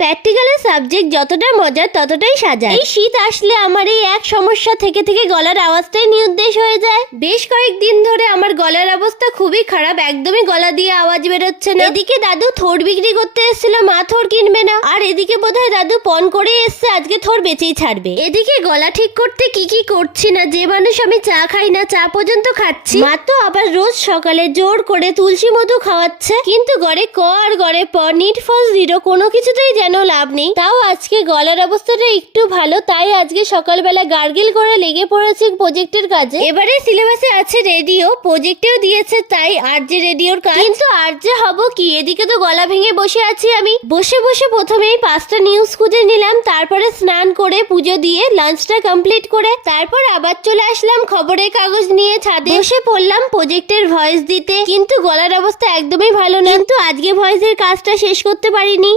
প্র্যাকটিক্যালের subject যতটা মজা ততটাই সাজা। এই শীত আসলে আমার এই এক সমস্যা থেকে থেকে গলার আওয়াজটাই নিরুদ্দেশ হয়ে যায়। বেশ কয়েকদিন ধরে আমার গলার অবস্থা খুবই খারাপ, একদমই গলা দিয়ে আওয়াজ বেরোচ্ছে না। এদিকে দাদু থোড় বিক্রি করতে এসেছিল, মা থোড় কিনবে না, আর এদিকে বোধহয় দাদু পণ করে এসছে আজকে থোড় বেচেই ছাড়বে। এদিকে গলা ঠিক করতে কি কি করছি না, যে মানুষ আমি চা খাই না চা পর্যন্ত খাচ্ছি। মা তো আবার রোজ সকালে জোর করে তুলসী মধু খাওয়াচ্ছে, কিন্তু গড়ে ক আর গড়ে প নিট ফর জিরো কোনো কিছুতেই যেন লাভ নেই। তাও আজকে গলার অবস্থাটা একটু ভালো, তাই আজকে সকালবেলা গার্গিল করে লেগে পড়েছি প্রজেক্টের কাজে। এবারে সিলেবাসে আছে রেডিও, প্রজেক্টেও দিয়েছে তাই আরজে রেডিওর কাজ। কিন্তু আরজে হব কি, এদিকে তো গলা ভেঙে বসে আছি আমি। বসে বসে প্রথমেই 5টা নিউজ খুঁজে নিলাম, তারপরে স্নান করে পুজো দিয়ে লাঞ্চটা কমপ্লিট করে তারপর আবার চলে আসলাম খবরের কাগজ নিয়ে ছাদে। বসে পড়লাম প্রজেক্টের ভয়েস দিতে, কিন্তু গলার অবস্থা একদমই ভালো না, কিন্তু আজকে ভয়েসের কাজটা শেষ করতে পারিনি।